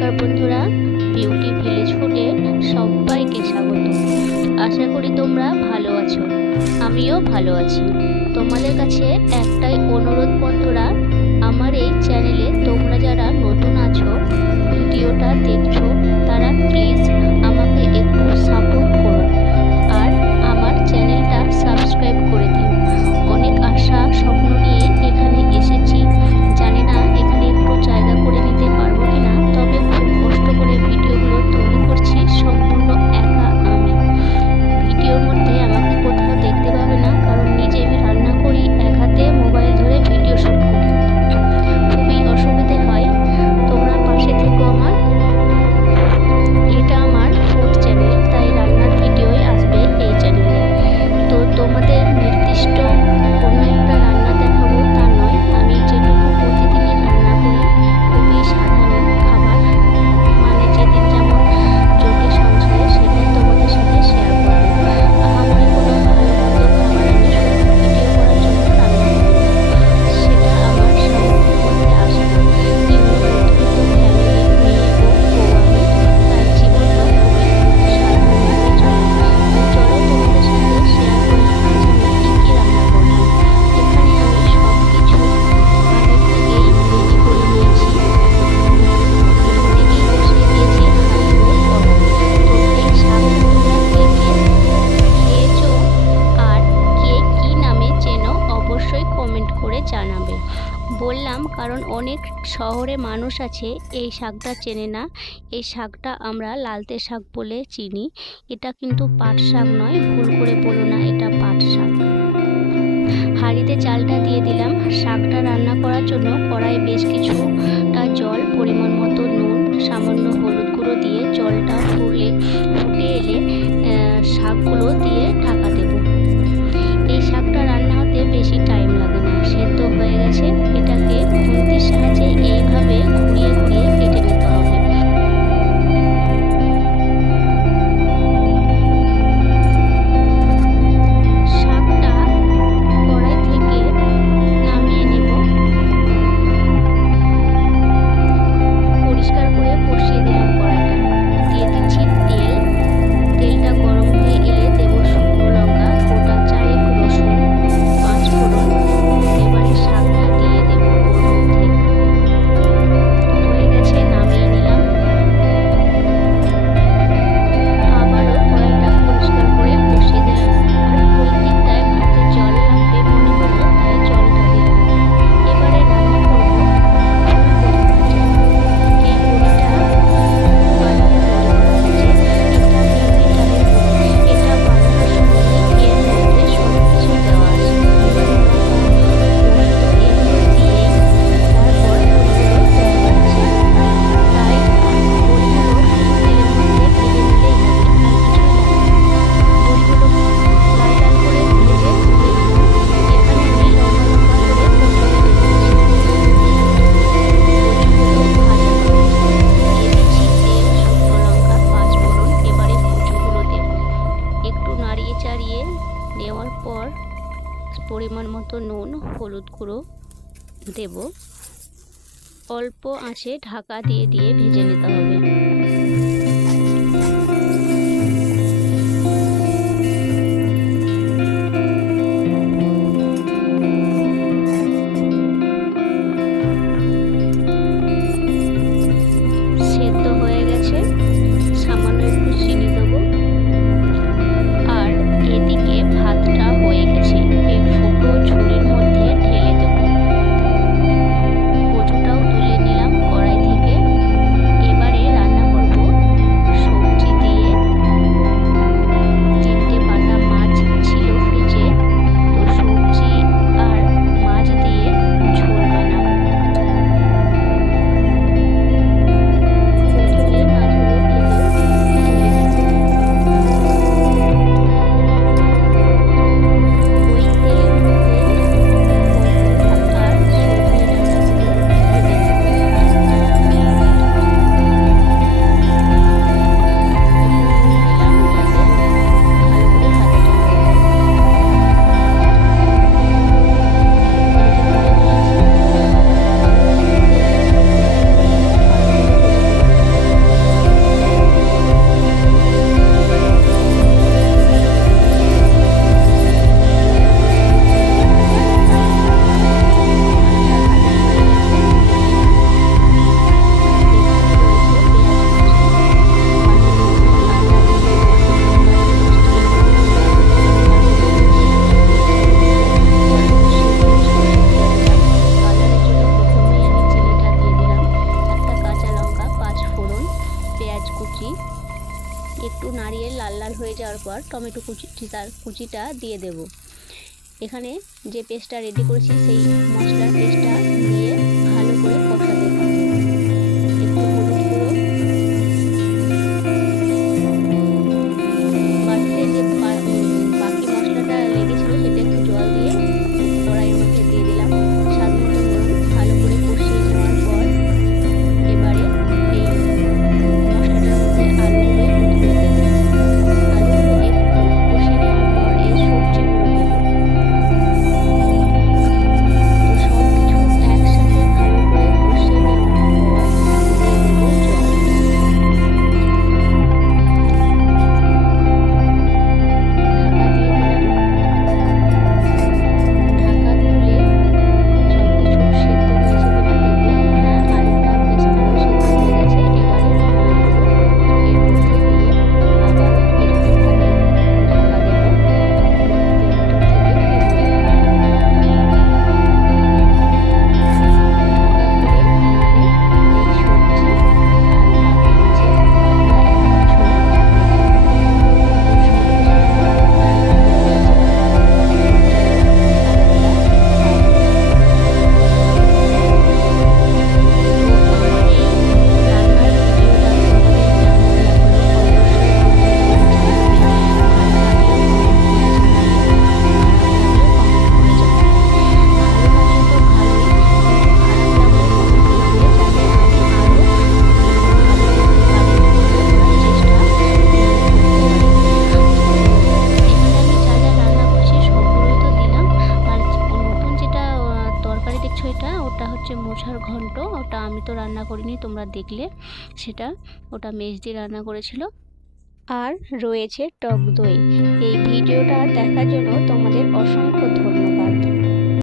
নমস্কার বন্ধুরা beauty village ফুডে সবাইকে স্বাগত। আশা করি তোমরা ভালো আছো, আমিও ভালো আছি। তোমাদের কাছে একটাই অনুরোধ বন্ধুরা, আমার এই চ্যানেলে তোমরা যারা নতুন আছো, ভিডিওটা দেখ কারণ অনেক শহরে মানুষ আছে, এই শাকটা চেনে না। এই শাকটা আমরা লালতে শাক বলে চিনি। এটা কিন্তু পাট শাক নয়, ভুল করে বলো না, এটা পাট শাক। হাঁড়িতে চালটা দিয়ে দিলাম। শাকটা রান্না করার জন্য কড়াই বেশ কিছুটা জল, পরিমাণ মতো নুন, সামান্য হলুদ গুঁড়ো দিয়ে জলটা ফুলে, ফুটে এলে শাকগুলো দিয়ে পরিমাণ মতো নুন হলুদ গুঁড়ো দেব। অল্প আঁচে ঢাকা দিয়ে দিয়ে ভেজে নিতে হবে। যাওয়ার পর টমেটো কুচি, তার কুচিটা দিয়ে দেব। এখানে যে পেস্টটা রেডি করেছি, সেই মশলার পেস্টটা দিয়ে ভালো করে এটা ওটা হচ্ছে মোছার ঘন্ট, ওটা আমি তো রান্না করিনি, তোমরা দেখলে সেটা। ওটা মেজ দিয়ে রান্না করেছিল। আর রয়েছে টক দই। এই ভিডিওটা দেখার জন্য তোমাদের অসংখ্য ধন্যবাদ।